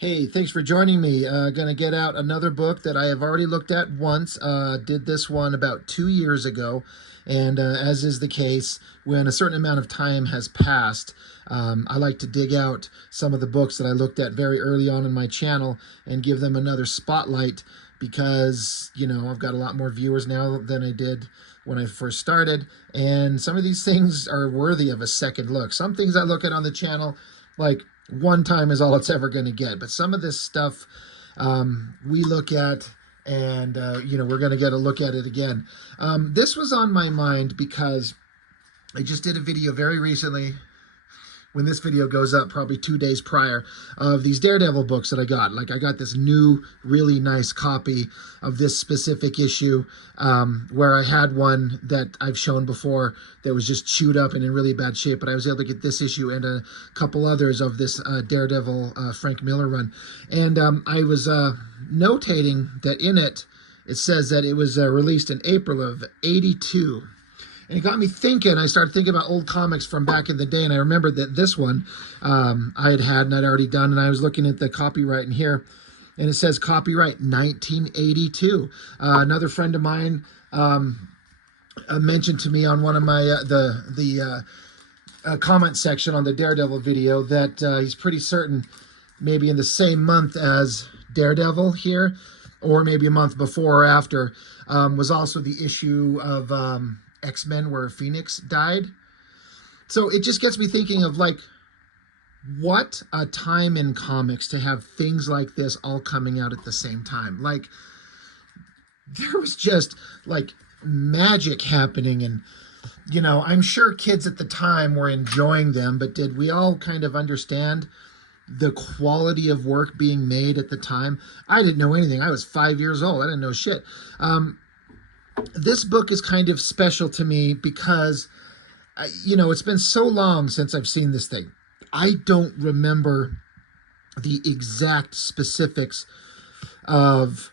Hey, thanks for joining me. Gonna get out another book that I have already looked at once. Did this one about 2 years ago, and as is the case, when a certain amount of time has passed, I like to dig out some of the books that I looked at very early on in my channel and give them another spotlight because, I've got a lot more viewers now than I did when I first started, and some of these things are worthy of a second look. Some things I look at on the channel, like one time is all it's ever going to get. But some of this stuff we look at, and we're going to get a look at it again. This was on my mind because I just did a video very recently, when this video goes up, probably 2 days prior, of these Daredevil books that I got. Like, I got this new, really nice copy of this specific issue, where I had one that I've shown before that was just chewed up and in really bad shape, but I was able to get this issue and a couple others of this Daredevil Frank Miller run. And I was notating that in it, it says that it was released in April of '82. And it got me thinking. I started thinking about old comics from back in the day, and I remembered that this one I had and I'd already done, and I was looking at the copyright in here, and it says copyright 1982. Another friend of mine mentioned to me on one of my the comment section on the Daredevil video that he's pretty certain maybe in the same month as Daredevil here, or maybe a month before or after, was also the issue of X-Men where Phoenix died. So it just gets me thinking of, like, what a time in comics to have things like this all coming out at the same time. Like, there was just like magic happening, and I'm sure kids at the time were enjoying them, but did we all kind of understand the quality of work being made at the time? I didn't know anything. I was 5 years old. I didn't know shit. This book is kind of special to me because, it's been so long since I've seen this thing. I don't remember the exact specifics of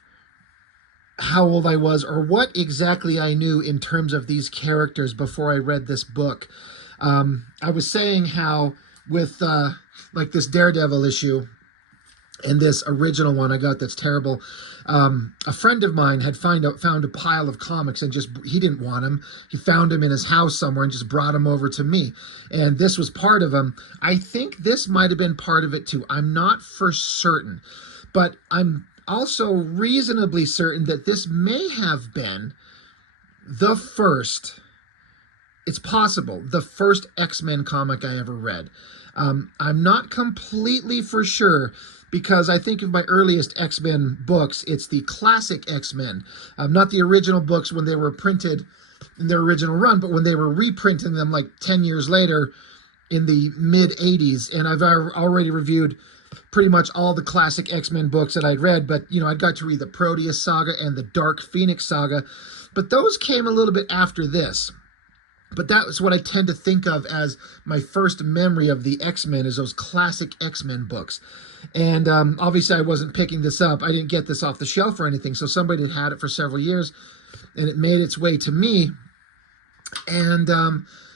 how old I was or what exactly I knew in terms of these characters before I read this book. I was saying how with like this Daredevil issue and this original one I got that's terrible, a friend of mine had found a pile of comics, and he didn't want them. He found them in his house somewhere and just brought them over to me. And this was part of them. I think this might have been part of it too. I'm not for certain, but I'm also reasonably certain that this may have been the first, it's possible, the first X-Men comic I ever read. I'm not completely for sure, because I think of my earliest X-Men books, it's the classic X-Men, not the original books when they were printed in their original run, but when they were reprinting them like 10 years later in the mid-'80s. And I've already reviewed pretty much all the classic X-Men books that I'd read, but I got to read the Proteus saga and the Dark Phoenix saga, but those came a little bit after this. But that's what I tend to think of as my first memory of the X-Men, is those classic X-Men books. And obviously I wasn't picking this up. I didn't get this off the shelf or anything. So somebody had had it for several years, and it made its way to me. And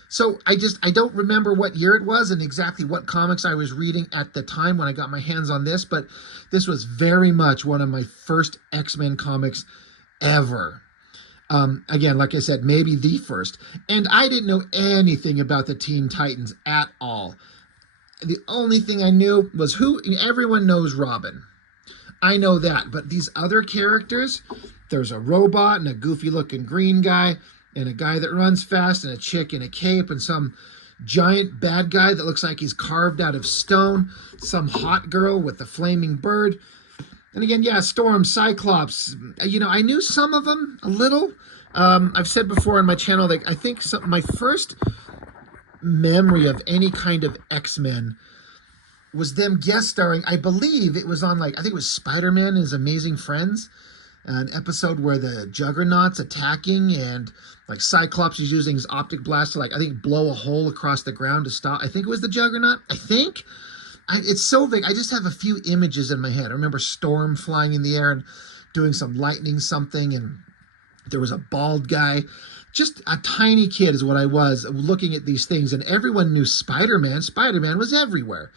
so I don't remember what year it was and exactly what comics I was reading at the time when I got my hands on this, but this was very much one of my first X-Men comics ever. Again, like I said, maybe the first. And I didn't know anything about the Teen Titans at all. The only thing I knew was everyone knows Robin. I know that. But these other characters, there's a robot and a goofy looking green guy and a guy that runs fast and a chick in a cape and some giant bad guy that looks like he's carved out of stone, some hot girl with the flaming bird. And again, yeah, Storm, Cyclops, I knew some of them a little. I've said before on my channel that I think my first memory of any kind of X-Men was them guest starring. I believe it was on, I think it was Spider-Man and His Amazing Friends, an episode where the Juggernaut's attacking and Cyclops is using his optic blast to I think blow a hole across the ground to stop. I think it was the Juggernaut. I think. It's so vague. I just have a few images in my head. I remember Storm flying in the air and doing some lightning something, and there was a bald guy. Just a tiny kid is what I was looking at these things, and everyone knew Spider-Man. Spider-Man was everywhere.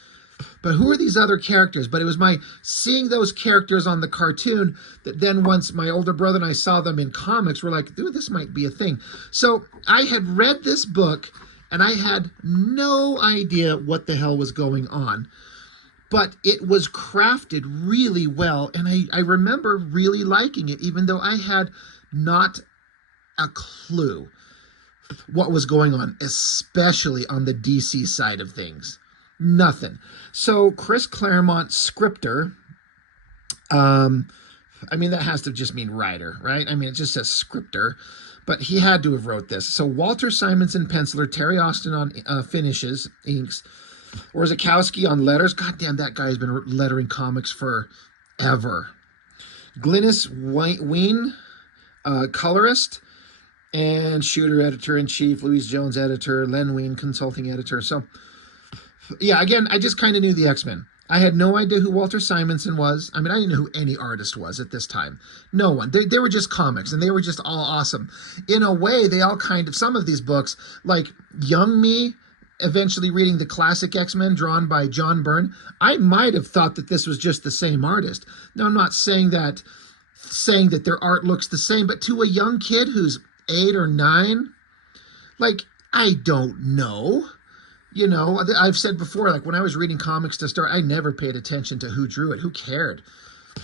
but who are these other characters? But it was my seeing those characters on the cartoon that then once my older brother and I saw them in comics, we're like, dude, this might be a thing. So I had read this book and I had no idea what the hell was going on. But it was crafted really well, and I remember really liking it, even though I had not a clue what was going on, especially on the DC side of things. Nothing. So Chris Claremont, scripter, I mean, that has to just mean writer, right? I mean, it just says scripter, but he had to have wrote this. So Walter Simonson, penciler, Terry Austin on finishes, inks, Orzechowski on letters. God damn, that guy has been lettering comics forever. Glynis Ween, colorist, and Shooter editor-in-chief, Louise Jones editor, Len Wein consulting editor. So, yeah, again, I just kind of knew the X-Men. I had no idea who Walter Simonson was. I mean, I didn't know who any artist was at this time. No one. They were just comics, and they were just all awesome. In a way, they all kind of, some of these books, like young me, eventually reading the classic X-Men drawn by John Byrne, I might have thought that this was just the same artist. Now, I'm not saying that their art looks the same, but to a young kid who's 8 or 9, like, I don't know. You know, I've said before, like when I was reading comics to start, I never paid attention to who drew it. Who cared?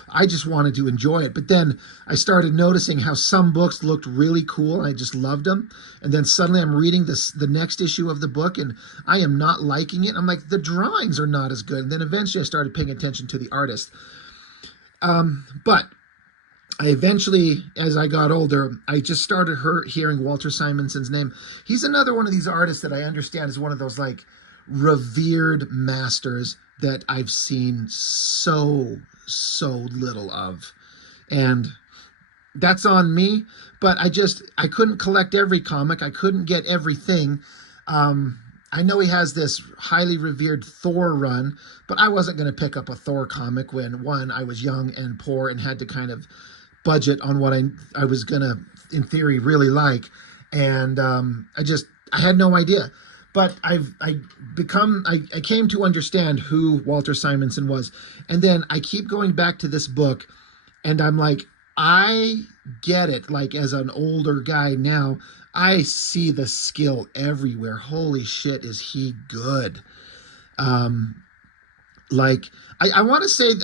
I just wanted to enjoy it. But then I started noticing how some books looked really cool, and I just loved them. And then suddenly I'm reading the next issue of the book, and I am not liking it. I'm like, the drawings are not as good. And then eventually I started paying attention to the artist. But I eventually, as I got older, I just started hearing Walter Simonson's name. He's another one of these artists that I understand is one of those like revered masters that I've seen so little of. And that's on me, but I couldn't collect every comic. I couldn't get everything. I know he has this highly revered Thor run, but I wasn't going to pick up a Thor comic when, one, I was young and poor and had to kind of budget on what I was going to, in theory, really like. And I had no idea. But I came to understand who Walter Simonson was. And then I keep going back to this book, and I'm like, I get it. Like, as an older guy now, I see the skill everywhere. Holy shit, is he good? Like, I want to say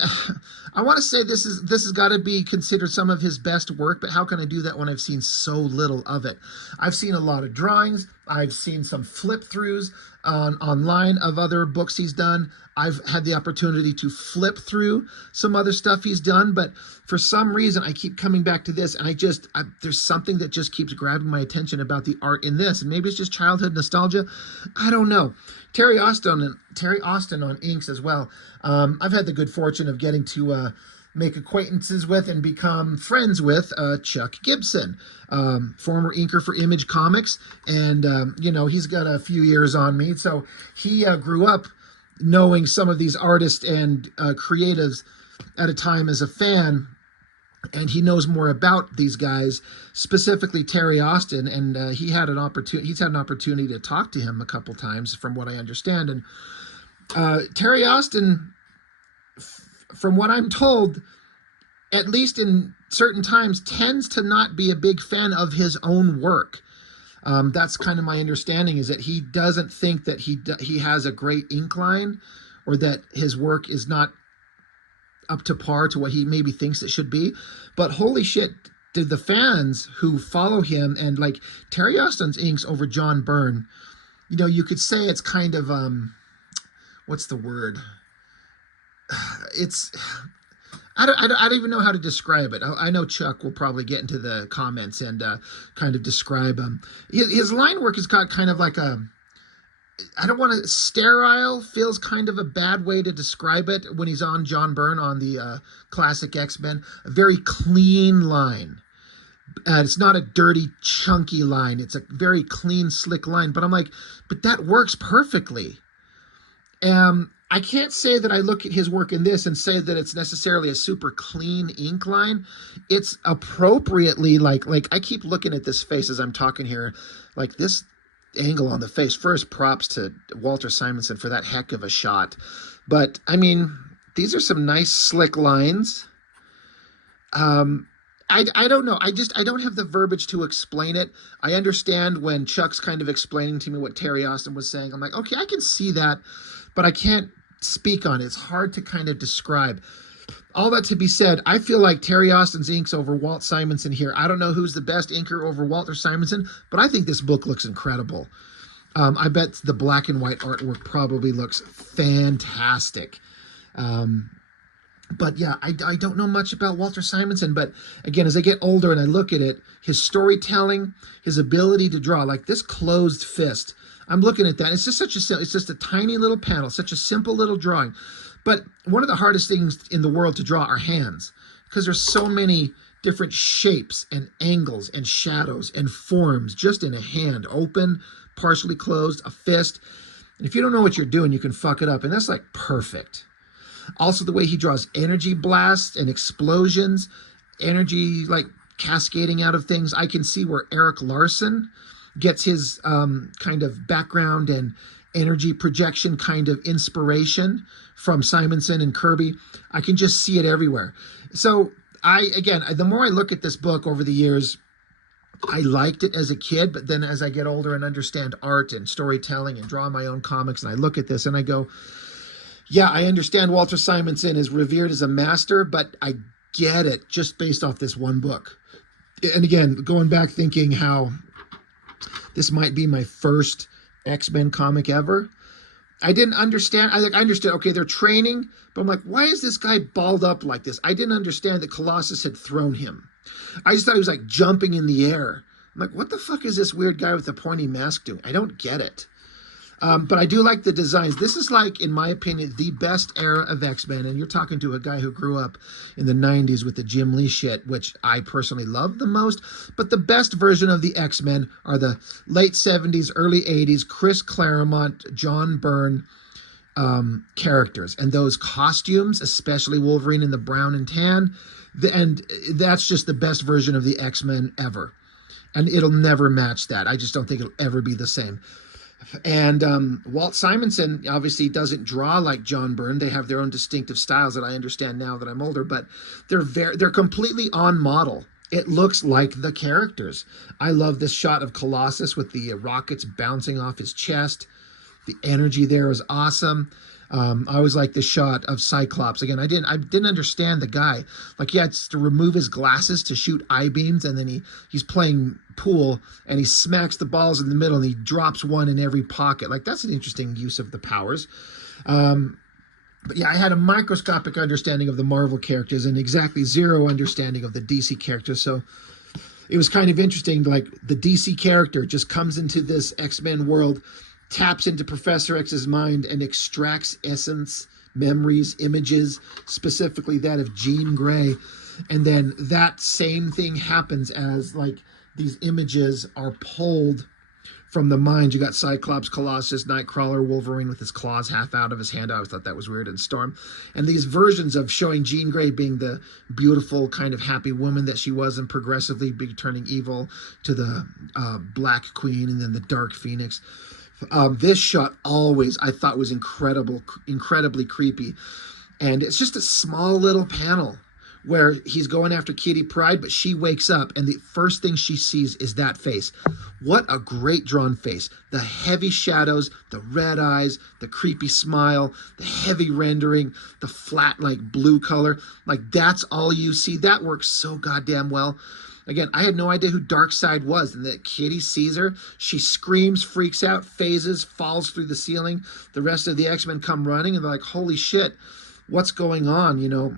this has got to be considered some of his best work, but how can I do that when I've seen so little of it? I've seen a lot of drawings. I've seen some flip throughs online of other books he's done. I've had the opportunity to flip through some other stuff he's done, but for some reason I keep coming back to this, and there's something that just keeps grabbing my attention about the art in this, and maybe it's just childhood nostalgia. I don't know. Terry Austin on inks as well. I've had the good fortune of getting to make acquaintances with and become friends with Chuck Gibson, former inker for Image Comics, and he's got a few years on me. So he grew up knowing some of these artists and creatives at a time as a fan, and he knows more about these guys, specifically Terry Austin, and he's had an opportunity to talk to him a couple times, from what I understand. And Terry Austin, from what I'm told, at least in certain times, tends to not be a big fan of his own work. That's kind of my understanding, is that he doesn't think that he has a great ink line, or that his work is not up to par to what he maybe thinks it should be. But holy shit, did the fans who follow him, and like Terry Austin's inks over John Byrne, you could say it's kind of, what's the word? I don't even know how to describe it. I know Chuck will probably get into the comments and kind of describe him. His line work has got kind of like sterile feels kind of a bad way to describe it when he's on John Byrne on the classic X-Men. A very clean line. It's not a dirty, chunky line. It's a very clean, slick line. But I'm like, but that works perfectly. I can't say that I look at his work in this and say that it's necessarily a super clean ink line. It's appropriately like I keep looking at this face as I'm talking here, like this angle on the face. First, props to Walter Simonson for that heck of a shot. But I mean, these are some nice slick lines. Um, I don't know. I don't have the verbiage to explain it. I understand when Chuck's kind of explaining to me what Terry Austin was saying. I'm like, okay, I can see that, but I can't speak on it. It's hard to kind of describe. All that to be said, I feel like Terry Austin's inks over Walt Simonson here. I don't know who's the best inker over Walter Simonson, but I think this book looks incredible. I bet the black and white artwork probably looks fantastic. Um, but yeah, I don't know much about Walter Simonson, but again, as I get older and I look at it, his storytelling, his ability to draw, like this closed fist, I'm looking at that. It's just it's just a tiny little panel, such a simple little drawing. But one of the hardest things in the world to draw are hands, because there's so many different shapes and angles and shadows and forms just in a hand, open, partially closed, a fist. And if you don't know what you're doing, you can fuck it up. And that's like perfect. Also, the way he draws energy blasts and explosions, energy like cascading out of things. I can see where Eric Larson gets his kind of background and energy projection kind of inspiration from Simonson and Kirby. I can just see it everywhere. So again, the more I look at this book over the years, I liked it as a kid, but then as I get older and understand art and storytelling and draw my own comics, and I look at this and I go, yeah, I understand Walter Simonson is revered as a master, but I get it just based off this one book. And again, going back thinking how this might be my first X-Men comic ever, I didn't understand. I understood, okay, they're training, but I'm like, why is this guy balled up like this? I didn't understand that Colossus had thrown him. I just thought he was like jumping in the air. I'm like, what the fuck is this weird guy with the pointy mask doing? I don't get it. But I do like the designs. This is like, in my opinion, the best era of X-Men. And you're talking to a guy who grew up in the 90s with the Jim Lee shit, which I personally love the most. But the best version of the X-Men are the late 70s, early 80s, Chris Claremont, John Byrne characters. And those costumes, especially Wolverine in the brown and tan. And that's just the best version of the X-Men ever. And it'll never match that. I just don't think it'll ever be the same. And Walt Simonson obviously doesn't draw like John Byrne. They have their own distinctive styles that I understand now that I'm older, but they're completely on model. It looks like the characters. I love this shot of Colossus with the rockets bouncing off his chest. The energy there is awesome. I always like the shot of Cyclops. Again, I didn't understand the guy. Like, he had to remove his glasses to shoot eye beams, and then he's playing pool and he smacks the balls in the middle and he drops one in every pocket. Like, that's an interesting use of the powers. But yeah, I had a microscopic understanding of the Marvel characters and exactly zero understanding of the DC characters. So it was kind of interesting. Like, the DC character just comes into this X-Men world, taps into Professor X's mind and extracts essence, memories, images, specifically that of Jean Grey. And then that same thing happens as, like, these images are pulled from the mind. You got Cyclops, Colossus, Nightcrawler, Wolverine with his claws half out of his hand. I always thought that was weird. And Storm. And these versions of showing Jean Grey being the beautiful, kind of happy woman that she was, and progressively turning evil to the Black Queen and then the Dark Phoenix. This shot always, I thought, was incredibly creepy. And it's just a small little panel where he's going after Kitty Pryde, but she wakes up and the first thing she sees is that face. What a great drawn face. The heavy shadows, the red eyes, the creepy smile, the heavy rendering, the flat, like, blue color. Like, that's all you see. That works so goddamn well. Again, I had no idea who Darkseid was, and that Kitty sees her. She screams, freaks out, phases, falls through the ceiling. The rest of the X-Men come running, and they're like, holy shit, what's going on, you know?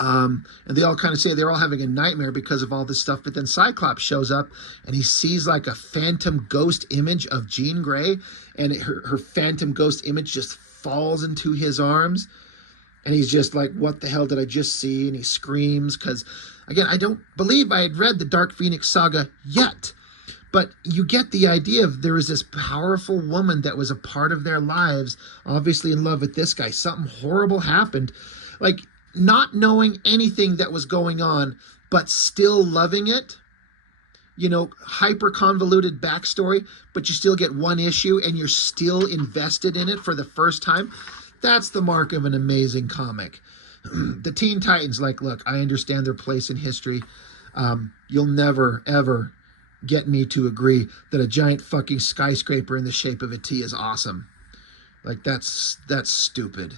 And they all kind of say they're all having a nightmare because of all this stuff. But then Cyclops shows up, and he sees like a phantom ghost image of Jean Grey, and her phantom ghost image just falls into his arms. And he's just like, what the hell did I just see? And he screams because, again, I don't believe I had read the Dark Phoenix saga yet. But you get the idea of there was this powerful woman that was a part of their lives, obviously in love with this guy. Something horrible happened. Like, not knowing anything that was going on, but still loving it. You know, hyper convoluted backstory, but you still get one issue and you're still invested in it for the first time. That's the mark of an amazing comic. The Teen Titans, like, look, I understand their place in history. You'll never, ever get me to agree that a giant fucking skyscraper in the shape of a T is awesome. Like, that's stupid.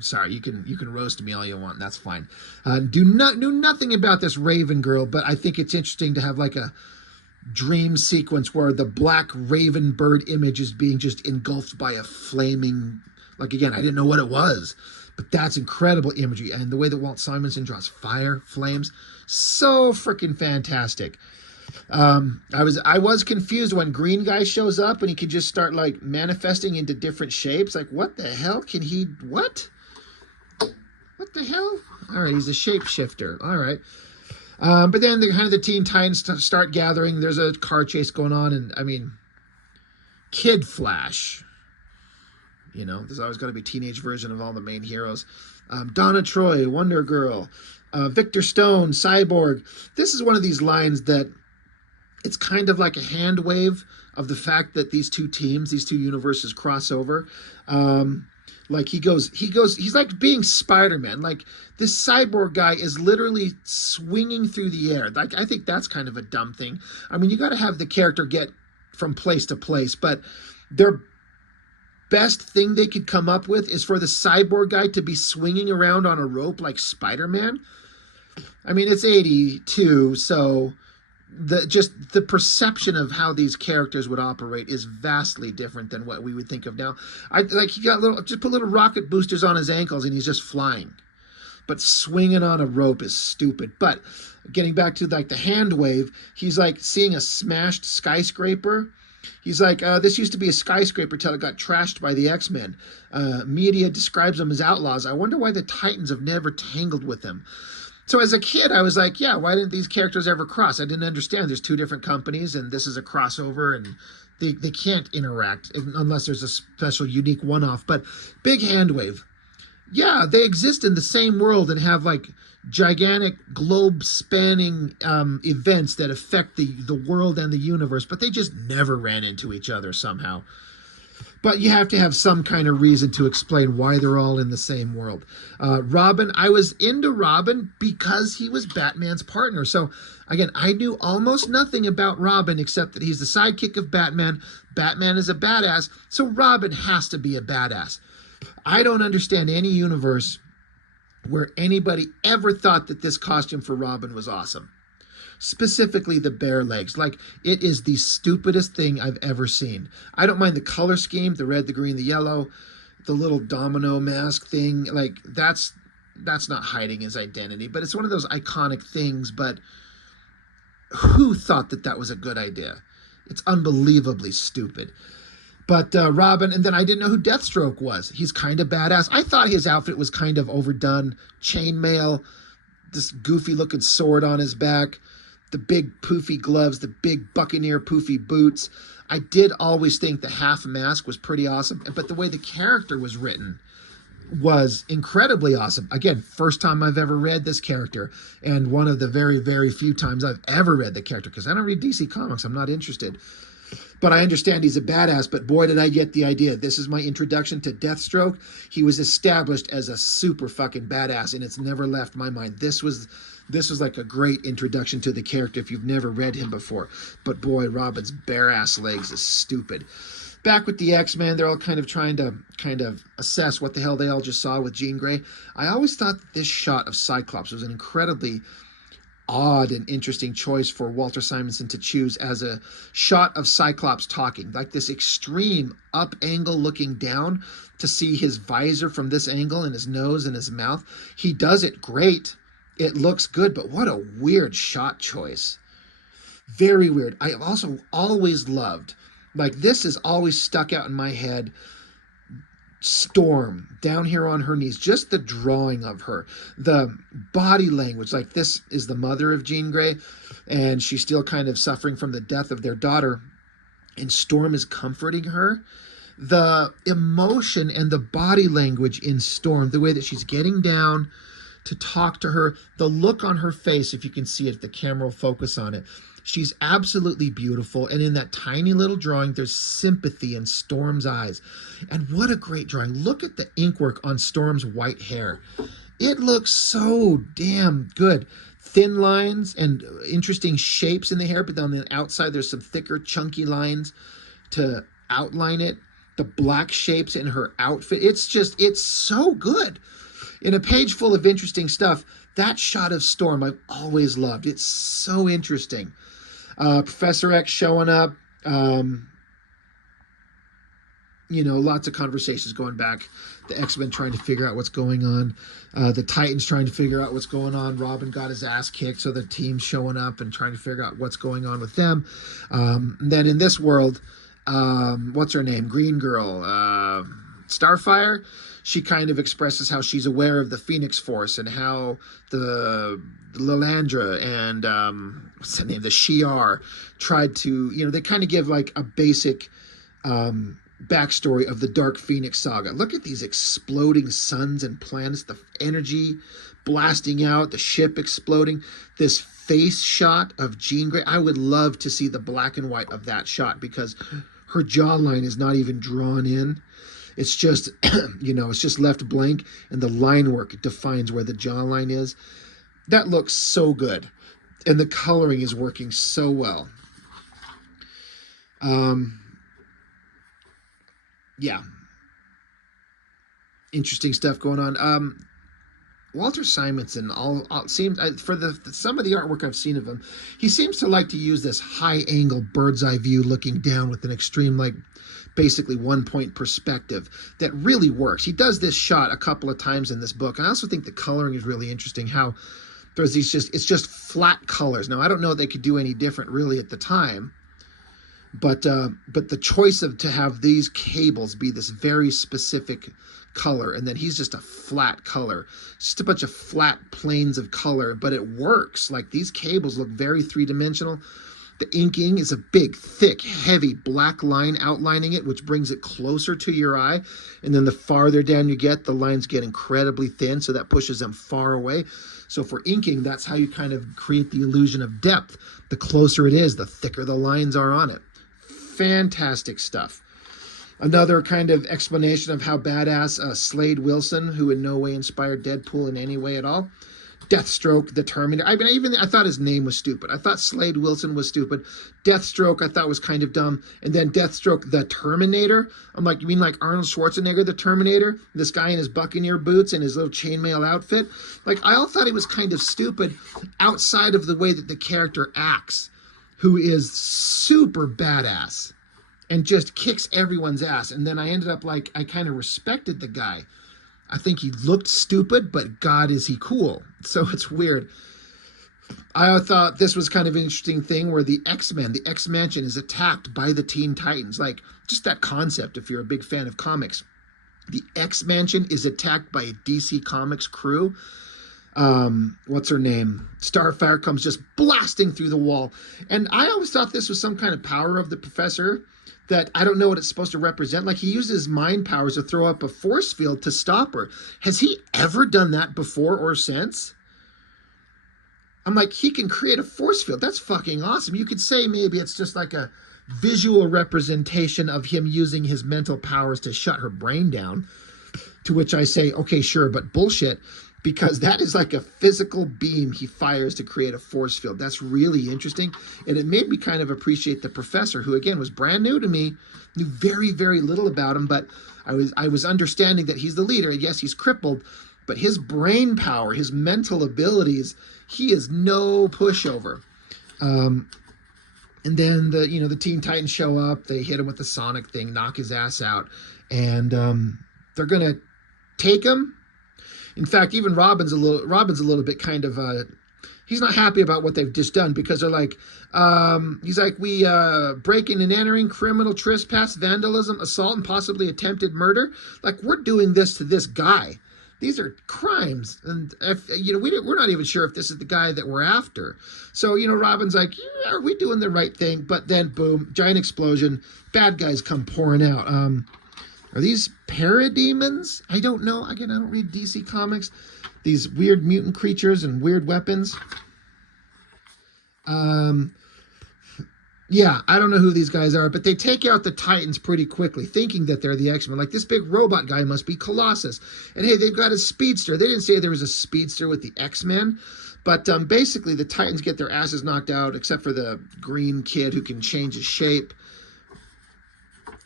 Sorry, you can roast me all you want. That's fine. Knew nothing about this Raven girl, but I think it's interesting to have like a dream sequence where the black raven bird image is being just engulfed by a flaming, like, again, I didn't know what it was, but that's incredible imagery. And the way that Walt Simonson draws fire, flames, so freaking fantastic. I was confused when Green Guy shows up and he can just start like manifesting into different shapes. Like, what the hell can he, what the hell? All right, he's a shapeshifter. All right. But then the Teen Titans start gathering. There's a car chase going on, and I mean, Kid Flash. There's always got to be a teenage version of all the main heroes. Donna Troy, Wonder Girl, Victor Stone, Cyborg. This is one of these lines that it's kind of like a hand wave of the fact that these two universes cross over. Like he's like being Spider-Man. Like, this Cyborg guy is literally swinging through the air. Like, I think that's kind of a dumb thing. I mean, you got to have the character get from place to place, but their best thing they could come up with is for the Cyborg guy to be swinging around on a rope like Spider-Man. I mean, it's 82, so the perception of how these characters would operate is vastly different than what we would think of now. He got just put little rocket boosters on his ankles and he's just flying. But swinging on a rope is stupid. But getting back to like the hand wave, he's like seeing a smashed skyscraper. He's like, this used to be a skyscraper till it got trashed by the X-Men. Media describes them as outlaws. I wonder why the Titans have never tangled with them. So as a kid, I was like, yeah, why didn't these characters ever cross? I didn't understand. There's two different companies, and this is a crossover, and they can't interact unless there's a special, unique one-off. But big hand wave. Yeah, they exist in the same world and have, like, gigantic globe-spanning events that affect the world and the universe, but they just never ran into each other somehow. But you have to have some kind of reason to explain why they're all in the same world. Robin, I was into Robin because he was Batman's partner. So, again, I knew almost nothing about Robin except that he's the sidekick of Batman. Batman is a badass, so Robin has to be a badass. I don't understand any universe where anybody ever thought that this costume for Robin was awesome. Specifically the bare legs. Like, it is the stupidest thing I've ever seen. I don't mind the color scheme, the red, the green, the yellow, the little domino mask thing. Like, that's not hiding his identity, but it's one of those iconic things. But who thought that was a good idea? It's unbelievably stupid. But Robin, and then I didn't know who Deathstroke was. He's kind of badass. I thought his outfit was kind of overdone. Chainmail, this goofy looking sword on his back, the big poofy gloves, the big buccaneer poofy boots. I did always think the half mask was pretty awesome, but the way the character was written was incredibly awesome. Again, first time I've ever read this character, and one of the very, very few times I've ever read the character, because I don't read DC Comics. I'm not interested. But I understand he's a badass, but boy, did I get the idea. This is my introduction to Deathstroke. He was established as a super fucking badass, and it's never left my mind. This was like a great introduction to the character if you've never read him before. But boy, Robin's bare-ass legs is stupid. Back with the X-Men, they're all kind of trying to assess what the hell they all just saw with Jean Grey. I always thought that this shot of Cyclops was an incredibly odd and interesting choice for Walter Simonson to choose as a shot of Cyclops talking, like this extreme up angle looking down to see his visor from this angle and his nose and his mouth. He does it great. It looks good, but what a weird shot choice. Very weird. I have also always loved, like, this has always stuck out in my head, Storm down here on her knees, just the drawing of her, the body language, like this is the mother of Jean Grey and she's still kind of suffering from the death of their daughter, and Storm is comforting her. The emotion and the body language in Storm, the way that she's getting down to talk to her, the look on her face, if you can see it, the camera will focus on it. She's absolutely beautiful. And in that tiny little drawing, there's sympathy in Storm's eyes. And what a great drawing. Look at the ink work on Storm's white hair. It looks so damn good. Thin lines and interesting shapes in the hair, but on the outside, there's some thicker, chunky lines to outline it. The black shapes in her outfit. It's so good. In a page full of interesting stuff, that shot of Storm I've always loved. It's so interesting. Professor X showing up. You know, lots of conversations going back. The X-Men trying to figure out what's going on. The Titans trying to figure out what's going on. Robin got his ass kicked, so the team's showing up and trying to figure out what's going on with them. Then in this world, what's her name? Green Girl. Starfire. She kind of expresses how she's aware of the Phoenix Force and how the Lilandra and what's the name? The Shi'ar tried to, you know, they kind of give like a basic backstory of the Dark Phoenix saga. Look at these exploding suns and planets, the energy blasting out, the ship exploding, this face shot of Jean Grey. I would love to see the black and white of that shot because her jawline is not even drawn in. It's just, you know, it's just left blank, and the line work defines where the jawline is. That looks so good, and the coloring is working so well. Yeah. Interesting stuff going on. Walter Simonson seems for some of the artwork I've seen of him, he seems to like to use this high angle bird's eye view looking down with an extreme, like basically 1-point perspective that really works. He does this shot a couple of times in this book. And I also think the coloring is really interesting, how there's these it's just flat colors. Now, I don't know if they could do any different really at the time, but the choice to have these cables be this very specific color, and then he's just a flat color. It's just a bunch of flat planes of color, but it works. Like, these cables look very three-dimensional. The inking is a big, thick, heavy black line outlining it, which brings it closer to your eye. And then the farther down you get, the lines get incredibly thin, so that pushes them far away. So for inking, that's how you kind of create the illusion of depth. The closer it is, the thicker the lines are on it. Fantastic stuff. Another kind of explanation of how badass Slade Wilson, who in no way inspired Deadpool in any way at all. Deathstroke, the Terminator. I thought his name was stupid. I thought Slade Wilson was stupid. Deathstroke, I thought was kind of dumb. And then Deathstroke, the Terminator. I'm like, you mean like Arnold Schwarzenegger, the Terminator? This guy in his Buccaneer boots and his little chainmail outfit. Like, I all thought he was kind of stupid outside of the way that the character acts, who is super badass and just kicks everyone's ass. And then I ended up like, I kind of respected the guy. I think he looked stupid, but God, is he cool. So it's weird. I thought this was kind of an interesting thing where the X-Men, the X-Mansion is attacked by the Teen Titans. Like, just that concept, if you're a big fan of comics. The X-Mansion is attacked by a DC Comics crew. What's her name? Starfire comes just blasting through the wall. And I always thought this was some kind of power of the Professor that I don't know what it's supposed to represent. Like, he uses mind powers to throw up a force field to stop her. Has he ever done that before or since? I'm like, he can create a force field. That's fucking awesome. You could say maybe it's just like a visual representation of him using his mental powers to shut her brain down. To which I say, okay, sure, but bullshit. Because that is like a physical beam he fires to create a force field. That's really interesting. And it made me kind of appreciate the Professor, who, again, was brand new to me, knew very, very little about him, but I was understanding that he's the leader. And yes, he's crippled, but his brain power, his mental abilities, he is no pushover. And then the Teen Titans show up. They hit him with the Sonic thing, knock his ass out. And they're going to take him. In fact, even Robin's a little bit kind of, he's not happy about what they've just done, because they're like, he's like, we breaking and entering, criminal trespass, vandalism, assault, and possibly attempted murder. Like, we're doing this to this guy. These are crimes. And, we're not even sure if this is the guy that we're after. So, Robin's like, yeah, are we doing the right thing? But then, boom, giant explosion. Bad guys come pouring out. Are these parademons? I don't know. Again, I don't read DC Comics. These weird mutant creatures and weird weapons. Yeah, I don't know who these guys are, but they take out the Titans pretty quickly, thinking that they're the X-Men. Like, this big robot guy must be Colossus. And hey, they've got a speedster. They didn't say there was a speedster with the X-Men, but basically the Titans get their asses knocked out, except for the green kid who can change his shape.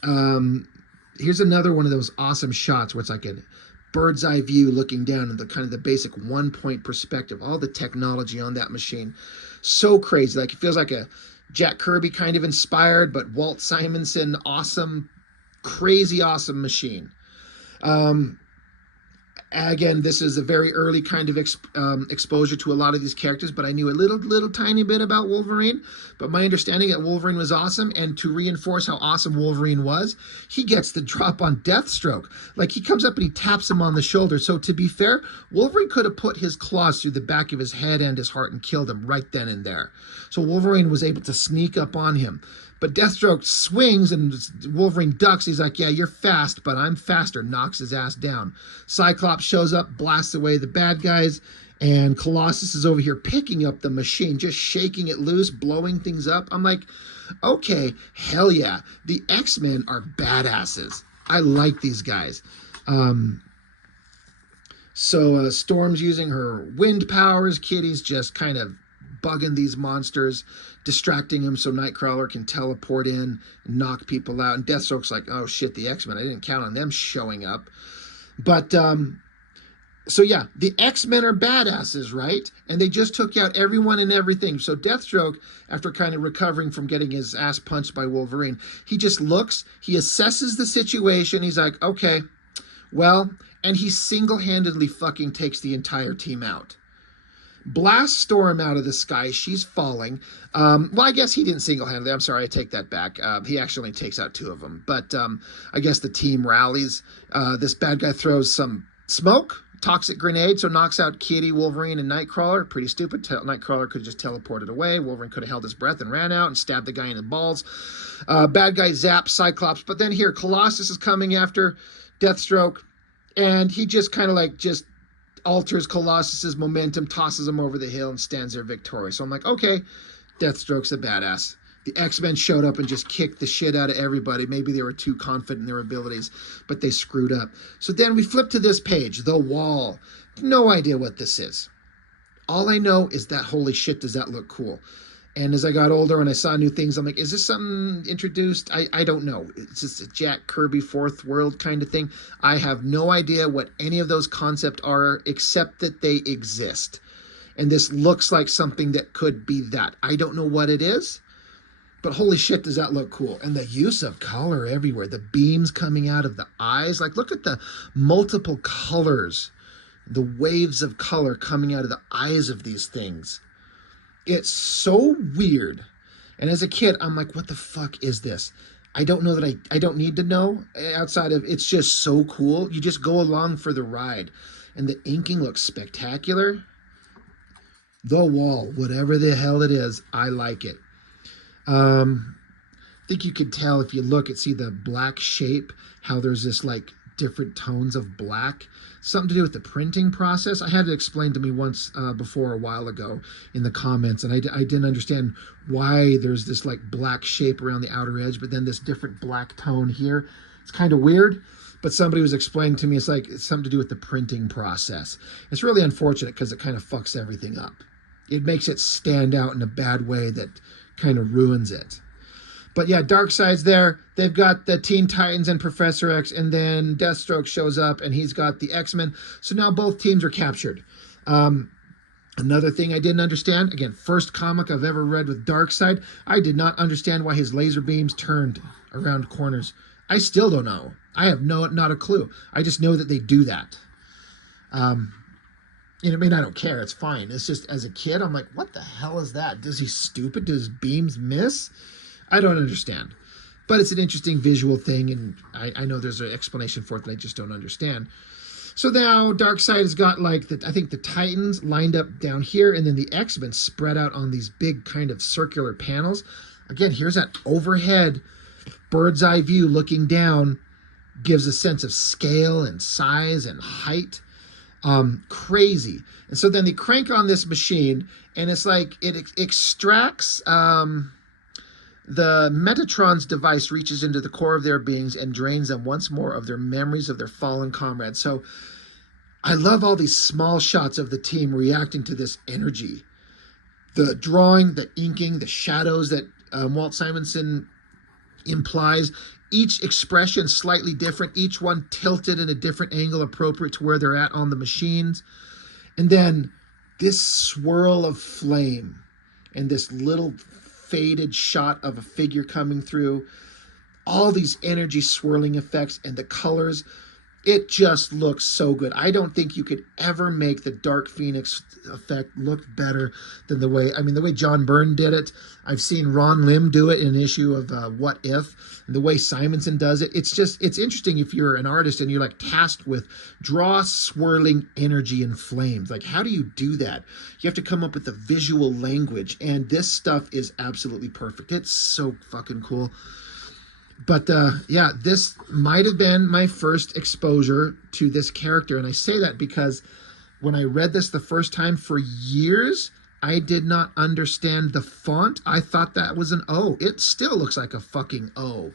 Here's another one of those awesome shots where it's like a bird's eye view looking down, and the kind of the basic 1-point perspective. All the technology on that machine, so crazy. Like, it feels like a Jack Kirby kind of inspired, but Walt Simonson, awesome, crazy awesome machine. Again, this is a very early kind of exposure to a lot of these characters, but I knew a little tiny bit about Wolverine. But my understanding that Wolverine was awesome, and to reinforce how awesome Wolverine was, he gets the drop on Deathstroke. Like, he comes up and he taps him on the shoulder. So to be fair, Wolverine could have put his claws through the back of his head and his heart and killed him right then and there. So Wolverine was able to sneak up on him. But Deathstroke swings and Wolverine ducks. He's like, yeah, you're fast, but I'm faster. Knocks his ass down. Cyclops shows up, blasts away the bad guys, and Colossus is over here picking up the machine, just shaking it loose, blowing things up. I'm like, okay, hell yeah. The X-Men are badasses. I like these guys. So Storm's using her wind powers. Kitty's just kind of bugging these monsters, distracting him so Nightcrawler can teleport in and knock people out. And Deathstroke's like, oh shit, the X-Men, I didn't count on them showing up. But so yeah, the X-Men are badasses, right? And they just took out everyone and everything. So Deathstroke, after kind of recovering from getting his ass punched by Wolverine, he just looks, he assesses the situation. He's like, okay, well, and he single-handedly fucking takes the entire team out. Blast Storm out of the sky. She's falling. Well, I guess he didn't single-handedly. I'm sorry, I take that back. He actually takes out 2 of them. But I guess the team rallies. This bad guy throws some smoke, toxic grenade, so knocks out Kitty, Wolverine, and Nightcrawler. Pretty stupid. Nightcrawler could have just teleported away. Wolverine could have held his breath and ran out and stabbed the guy in the balls. Bad guy zaps Cyclops. But then here, Colossus is coming after Deathstroke, and he just kind of like just alters Colossus's momentum, tosses him over the hill, and stands there victorious. So I'm like, okay, Deathstroke's a badass. The X-Men showed up and just kicked the shit out of everybody. Maybe they were too confident in their abilities, but they screwed up. So then we flip to this page, The Wall. No idea what this is. All I know is that, holy shit, does that look cool. And as I got older and I saw new things, I'm like, is this something introduced? I don't know. It's just a Jack Kirby fourth world kind of thing. I have no idea what any of those concepts are, except that they exist. And this looks like something that could be that. I don't know what it is, but holy shit, does that look cool. And the use of color everywhere. The beams coming out of the eyes. Like, look at the multiple colors, the waves of color coming out of the eyes of these things. It's so weird. And as a kid, I'm like, what the fuck is this? I don't know that I don't need to know outside of, it's just so cool. You just go along for the ride. And the inking looks spectacular. The Wall, whatever the hell it is, I like it. I think you could tell if you look and see the black shape, how there's this like different tones of black. Something to do with the printing process. I had it explained to me once before a while ago in the comments, and I didn't understand why there's this like black shape around the outer edge, but then this different black tone here. It's kind of weird, but somebody was explaining to me it's like it's something to do with the printing process. It's really unfortunate because it kind of fucks everything up. It makes it stand out in a bad way that kind of ruins it. But yeah, Darkseid's there. They've got the Teen Titans and Professor X, and then Deathstroke shows up, and he's got the X-Men. So now both teams are captured. Another thing I didn't understand, again, first comic I've ever read with Darkseid, I did not understand why his laser beams turned around corners. I still don't know. I have not a clue. I just know that they do that. And I mean, I don't care. It's fine. It's just, as a kid, I'm like, what the hell is that? Does he stupid? Does beams miss? I don't understand. But it's an interesting visual thing, and I know there's an explanation for it that I just don't understand. So now Darkseid has got like, I think the Titans lined up down here, and then the X-Men spread out on these big kind of circular panels. Again, here's that overhead bird's eye view looking down. Gives a sense of scale and size and height. Crazy. And so then they crank on this machine, and it's like it extracts The Metatron's device reaches into the core of their beings and drains them once more of their memories of their fallen comrades. So I love all these small shots of the team reacting to this energy. The drawing, the inking, the shadows that Walt Simonson implies, each expression slightly different, each one tilted in a different angle appropriate to where they're at on the machines. And then this swirl of flame and this little faded shot of a figure coming through, all these energy swirling effects and the colors, it just looks so good. I don't think you could ever make the Dark Phoenix effect look better than the way John Byrne did it. I've seen Ron Lim do it in an issue of What If, and the way Simonson does it. It's interesting if you're an artist and you're like tasked with draw swirling energy and flames. Like, how do you do that? You have to come up with the visual language, and this stuff is absolutely perfect. It's so fucking cool. But yeah, this might have been my first exposure to this character. And I say that because when I read this the first time, for years, I did not understand the font. I thought that was an O. It still looks like a fucking O.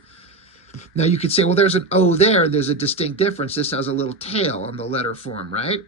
Now you could say, well, there's an O there. There's a distinct difference. This has a little tail on the letter form, right?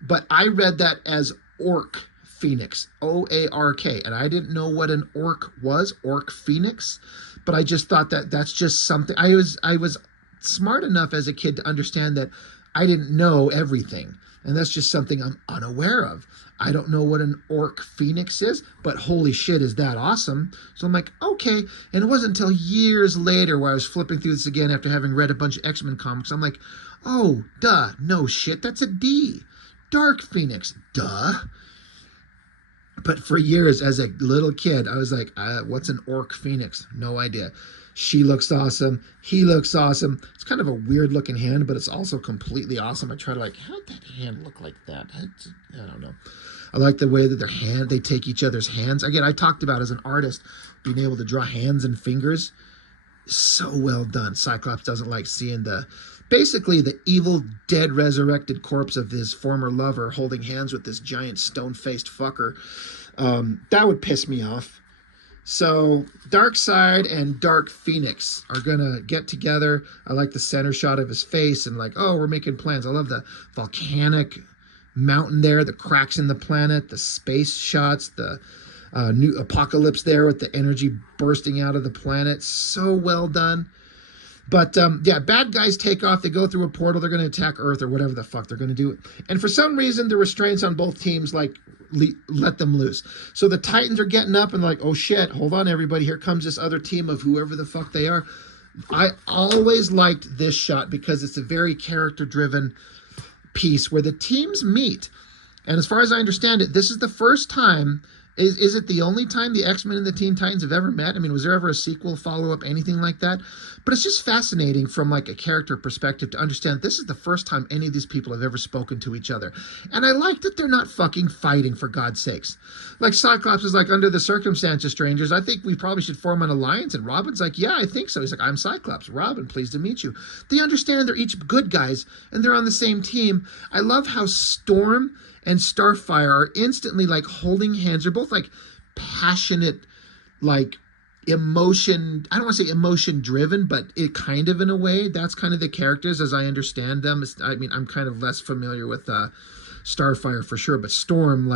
But I read that as Orc Phoenix, O-A-R-K. And I didn't know what an orc was, Orc Phoenix. But I just thought that that's just something. I was smart enough as a kid to understand that I didn't know everything. And that's just something I'm unaware of. I don't know what an Orc Phoenix is, but holy shit, is that awesome. So I'm like, okay. And it wasn't until years later where I was flipping through this again after having read a bunch of X-Men comics. I'm like, oh, duh, no shit, that's a D. Dark Phoenix, duh. But for years, as a little kid, I was like, what's an Orc Phoenix? No idea. She looks awesome. He looks awesome. It's kind of a weird looking hand, but it's also completely awesome. I try to how'd that hand look like that? I don't know. I like the way that they take each other's hands. Again, I talked about as an artist, being able to draw hands and fingers. So well done. Cyclops doesn't like seeing basically the evil, dead, resurrected corpse of his former lover holding hands with this giant stone-faced fucker. That would piss me off. So Darkseid and Dark Phoenix are going to get together. I like the center shot of his face and oh, we're making plans. I love the volcanic mountain there, the cracks in the planet, the space shots, the new apocalypse there with the energy bursting out of the planet. So well done. But yeah, bad guys take off. They go through a portal. They're going to attack Earth or whatever the fuck they're going to do. And for some reason, the restraints on both teams let them loose. So the Titans are getting up and oh shit, hold on everybody. Here comes this other team of whoever the fuck they are. I always liked this shot because it's a very character-driven piece where the teams meet. And as far as I understand it, this is the first time. Is it the only time the X-Men and the Teen Titans have ever met? I mean, was there ever a sequel, follow-up, anything like that? But it's just fascinating from a character perspective to understand this is the first time any of these people have ever spoken to each other. And I like that they're not fucking fighting, for God's sakes. Cyclops is under the circumstances, strangers, I think we probably should form an alliance. And Robin's yeah, I think so. He's I'm Cyclops. Robin, pleased to meet you. They understand they're each good guys and they're on the same team. I love how Storm and Starfire are instantly holding hands. They're both passionate, emotion. I don't want to say emotion driven, but it kind of in a way. That's kind of the characters as I understand them. I'm kind of less familiar with Starfire for sure, but Storm,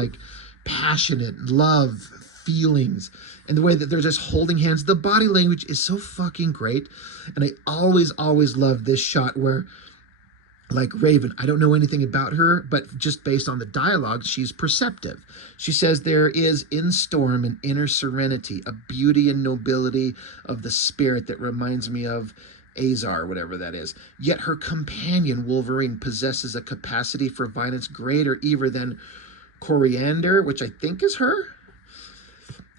passionate, love, feelings, and the way that they're just holding hands. The body language is so fucking great. And I always love this shot where Raven, I don't know anything about her, but just based on the dialogue, she's perceptive. She says there is in Storm an inner serenity, a beauty and nobility of the spirit that reminds me of Azar, whatever that is. Yet her companion, Wolverine, possesses a capacity for violence greater even than Coriander, which I think is her.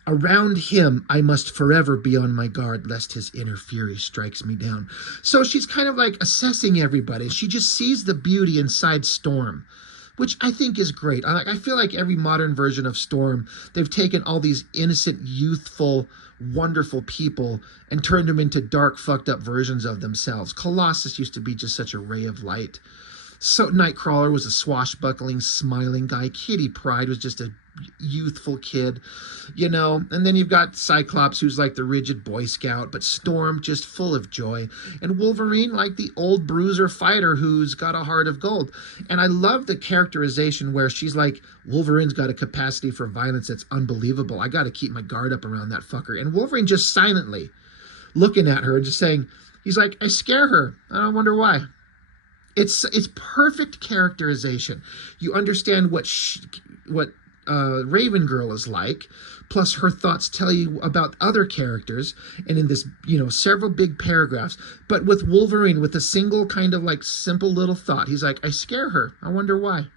Around him, I must forever be on my guard, lest his inner fury strikes me down. So she's kind of assessing everybody. She just sees the beauty inside Storm, which I think is great. I feel like every modern version of Storm, they've taken all these innocent, youthful, wonderful people and turned them into dark, fucked up versions of themselves. Colossus used to be just such a ray of light. So Nightcrawler was a swashbuckling, smiling guy. Kitty Pryde was just a youthful kid, you know. And then you've got Cyclops, who's like the rigid Boy Scout, but Storm just full of joy, and Wolverine like the old bruiser fighter who's got a heart of gold. And I love the characterization where she's like, Wolverine's got a capacity for violence that's unbelievable. I got to keep my guard up around that fucker. And Wolverine just silently looking at her and just saying, he's like, I scare her. I don't wonder why. It's perfect characterization. You understand what Raven Girl is like, plus her thoughts tell you about other characters, and in this, you know, several big paragraphs. But with Wolverine, with a single kind of like simple little thought, he's like, I scare her. I wonder why.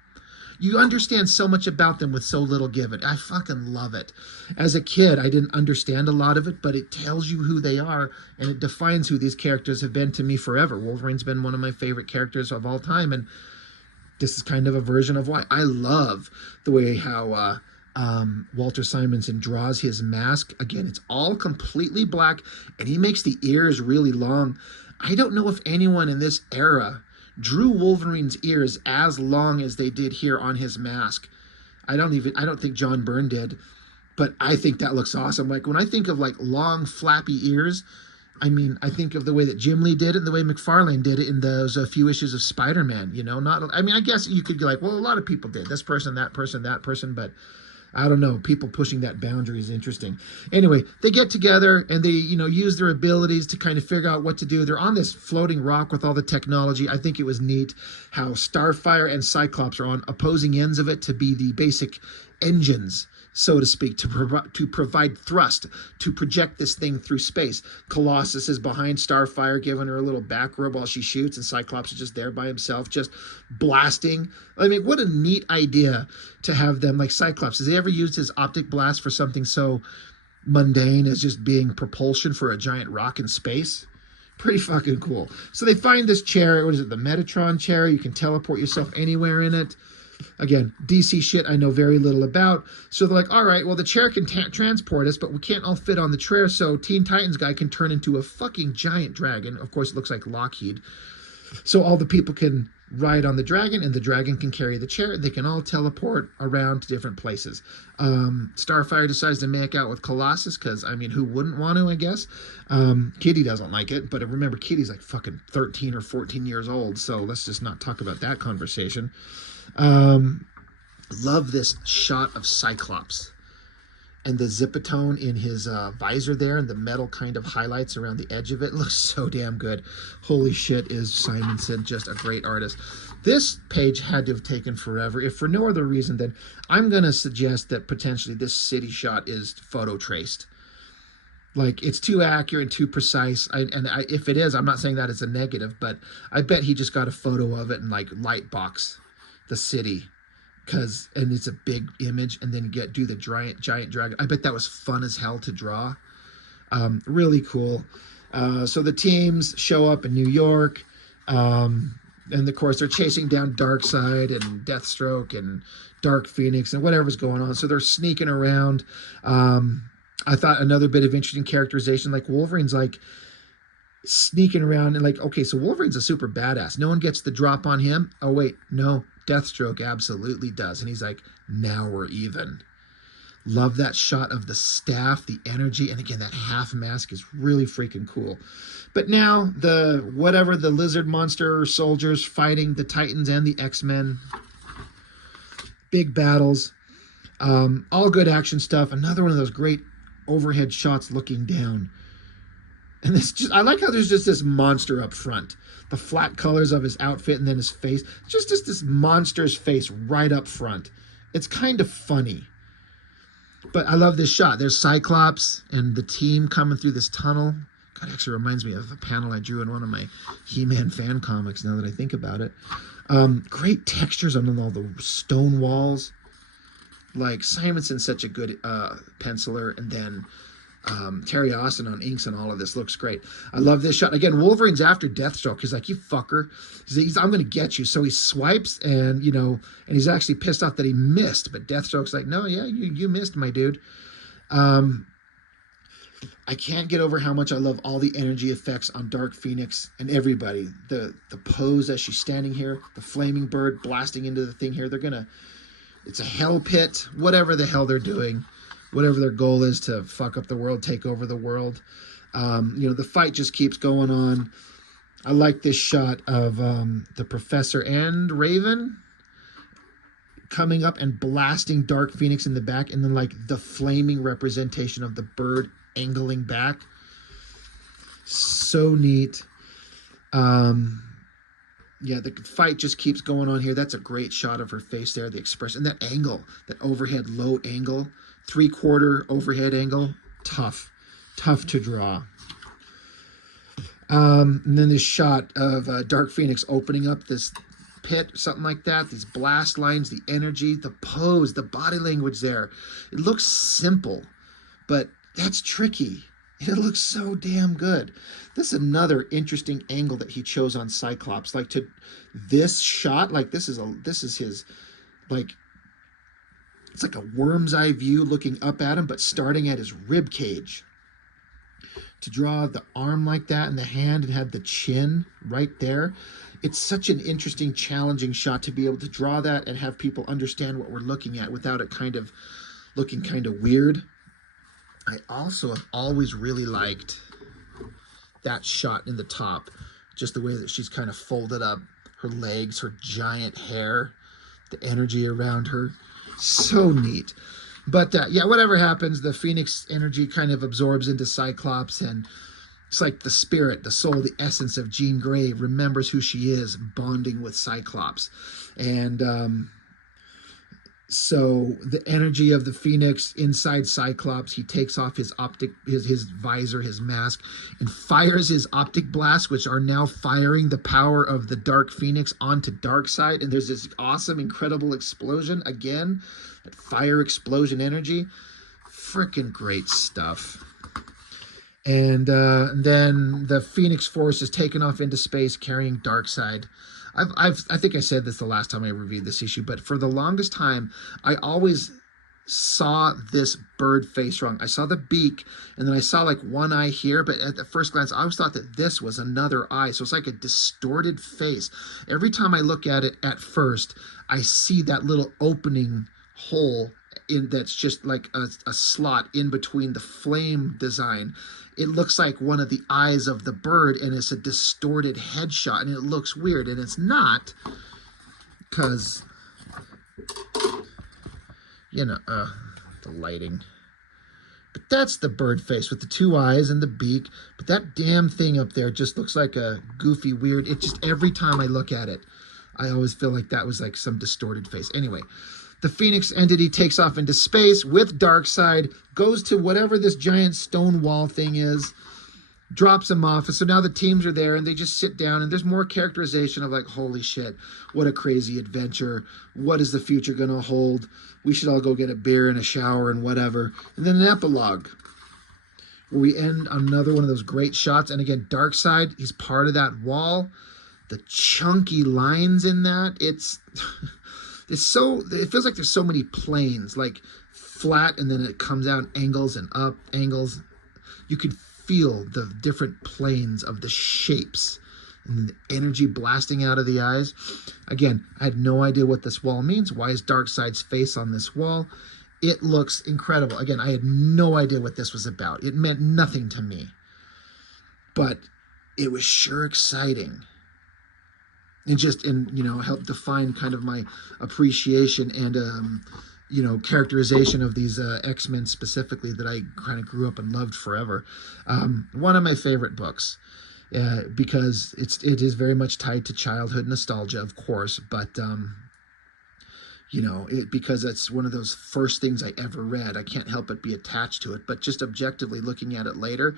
You understand so much about them with so little given. I fucking love it. As a kid, I didn't understand a lot of it, but it tells you who they are, and it defines who these characters have been to me forever. Wolverine's been one of my favorite characters of all time, and this is kind of a version of why. I love the way how Walter Simonson draws his mask. Again, it's all completely black, and he makes the ears really long. I don't know if anyone in this era drew Wolverine's ears as long as they did here on his mask. I don't think John Byrne did, but I think that looks awesome. Like when I think of like long flappy ears, I mean, I think of the way that Jim Lee did it and the way McFarlane did it in those few issues of Spider-Man, you know. I mean, I guess you could be like, well, a lot of people did, this person, that person, but I don't know. People pushing that boundary is interesting. Anyway, they get together and they, you know, use their abilities to kind of figure out what to do. They're on this floating rock with all the technology. I think it was neat how Starfire and Cyclops are on opposing ends of it to be the basic engines, so to speak, to provide thrust, to project this thing through space. Colossus is behind Starfire, giving her a little back rub while she shoots, and Cyclops is just there by himself, just blasting. I mean, what a neat idea to have them, like Cyclops. Has he ever used his optic blast for something so mundane as just being propulsion for a giant rock in space? Pretty fucking cool. So they find this chair. What is it? The Metatron chair. You can teleport yourself anywhere in it. Again, DC shit I know very little about. So they're like, all right, well, the chair can transport us, but we can't all fit on the chair, so Teen Titans guy can turn into a fucking giant dragon. Of course, it looks like Lockheed. So all the people can ride on the dragon, and the dragon can carry the chair. They can all teleport around to different places. Starfire decides to make out with Colossus, because, I mean, who wouldn't want to, I guess? Kitty doesn't like it, but remember, Kitty's like fucking 13 or 14 years old, so let's just not talk about that conversation. Love this shot of Cyclops and the zipatone in his visor there, and the metal kind of highlights around the edge of it. Looks so damn good. Holy shit, is Simonson just a great artist. This page had to have taken forever, if for no other reason than I'm going to suggest that potentially this city shot is photo traced. Like, it's too accurate and too precise. If it is, I'm not saying that as a negative, but I bet he just got a photo of it and like lightbox the city, and it's a big image, and then do the giant dragon. I bet that was fun as hell to draw. Really cool. So the teams show up in New York, and of course they're chasing down Darkseid and Deathstroke and Dark Phoenix and whatever's going on. So they're sneaking around. I thought another bit of interesting characterization, like Wolverine's like sneaking around and like, okay, so Wolverine's a super badass. No one gets the drop on him. Oh wait, no, Deathstroke absolutely does. And he's like, now we're even. Love that shot of the staff, the energy, and again, that half mask is really freaking cool. But now the lizard monster soldiers fighting the Titans and the X-Men. Big battles. All good action stuff. Another one of those great overhead shots looking down. And I like how there's just this monster up front. The flat colors of his outfit and then his face. Just this monster's face right up front. It's kind of funny. But I love this shot. There's Cyclops and the team coming through this tunnel. God, it actually reminds me of a panel I drew in one of my He-Man fan comics, now that I think about it. Great textures on all the stone walls. Like, Simonson's such a good penciler, and then Terry Austin on inks and all of this looks great. I love this shot. Again, Wolverine's after Deathstroke. He's like, you fucker. I'm going to get you. So he swipes, and, you know, and he's actually pissed off that he missed. But Deathstroke's like, no, yeah, you missed, my dude. I can't get over how much I love all the energy effects on Dark Phoenix and everybody. The pose as she's standing here, the flaming bird blasting into the thing here. They're going to It's a hell pit, whatever the hell they're doing, whatever their goal is to fuck up the world, take over the world. You know, the fight just keeps going on. I like this shot of the Professor and Raven coming up and blasting Dark Phoenix in the back, and then like the flaming representation of the bird angling back. So neat. Yeah, the fight just keeps going on here. That's a great shot of her face there, the expression, that angle, that overhead low angle, 3/4 overhead angle, tough to draw. And then this shot of Dark Phoenix opening up this pit, something like that, these blast lines, the energy, the pose, the body language there. It looks simple, but that's tricky. It looks so damn good. This is another interesting angle that he chose on Cyclops. Like, to this shot, like this is his, like, it's like a worm's eye view looking up at him, but starting at his rib cage. To draw the arm like that and the hand and have the chin right there. It's such an interesting, challenging shot to be able to draw that and have people understand what we're looking at without it kind of looking kind of weird. I also have always really liked that shot in the top, just the way that she's kind of folded up her legs, her giant hair, the energy around her. So neat. But yeah, whatever happens, the Phoenix energy kind of absorbs into Cyclops, and it's like the spirit, the soul, the essence of Jean Grey remembers who she is, bonding with Cyclops. And so the energy of the Phoenix inside Cyclops, he takes off his his visor, his mask, and fires his optic blasts, which are now firing the power of the Dark Phoenix onto Darkseid. And there's this awesome, incredible explosion again, that fire explosion energy. Freaking great stuff. And then the Phoenix Force is taken off into space carrying Darkseid. I think I said this the last time I reviewed this issue, but for the longest time, I always saw this bird face wrong. I saw the beak, and then I saw like one eye here, but at the first glance, I always thought that this was another eye. So it's like a distorted face. Every time I look at it at first, I see that little opening hole that's just like a slot in between the flame design. It looks like one of the eyes of the bird, and it's a distorted headshot, and it looks weird, and it's not, because, you know, the lighting. But that's the bird face with the two eyes and the beak, but that damn thing up there just looks like a goofy, weird, it just, every time I look at it, I always feel like that was like some distorted face. Anyway, the Phoenix entity takes off into space with Darkseid, goes to whatever this giant stone wall thing is, drops him off. And so now the teams are there, and they just sit down, and there's more characterization of like, holy shit, what a crazy adventure. What is the future going to hold? We should all go get a beer and a shower and whatever. And then an epilogue where we end on another one of those great shots. And again, Darkseid, he's part of that wall. The chunky lines in that, it feels like there's so many planes, like flat, and then it comes out angles and up angles. You can feel the different planes of the shapes and the energy blasting out of the eyes. Again, I had no idea what this wall means. Why is Darkseid's face on this wall? It looks incredible. Again, I had no idea what this was about. It meant nothing to me, but it was sure exciting. And you know, help define kind of my appreciation and, you know, characterization of these X-Men specifically that I kind of grew up and loved forever. One of my favorite books, because it is very much tied to childhood nostalgia, of course, but, you know, because it's one of those first things I ever read. I can't help but be attached to it, but just objectively looking at it later,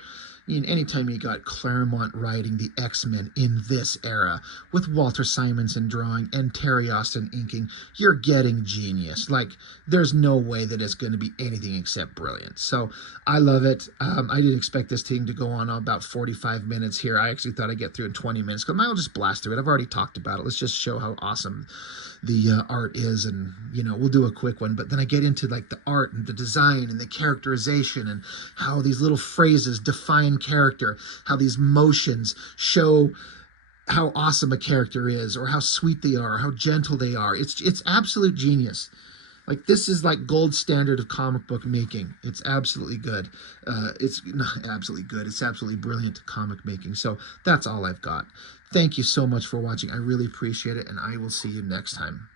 I mean, anytime you got Claremont writing the X-Men in this era with Walter Simonson drawing and Terry Austin inking, you're getting genius. Like, there's no way that it's going to be anything except brilliant. So I love it. I didn't expect this thing to go on about 45 minutes here. I actually thought I'd get through in 20 minutes, because I'll just blast through it. I've already talked about it. Let's just show how awesome the art is, and, you know, we'll do a quick one. But then I get into like the art and the design and the characterization and how these little phrases define character, how these motions show how awesome a character is, or how sweet they are, how gentle they are. It's absolute genius. Like, this is like gold standard of comic book making. It's absolutely good. It's not absolutely good. It's absolutely brilliant comic making. So that's all I've got. Thank you so much for watching. I really appreciate it, and I will see you next time.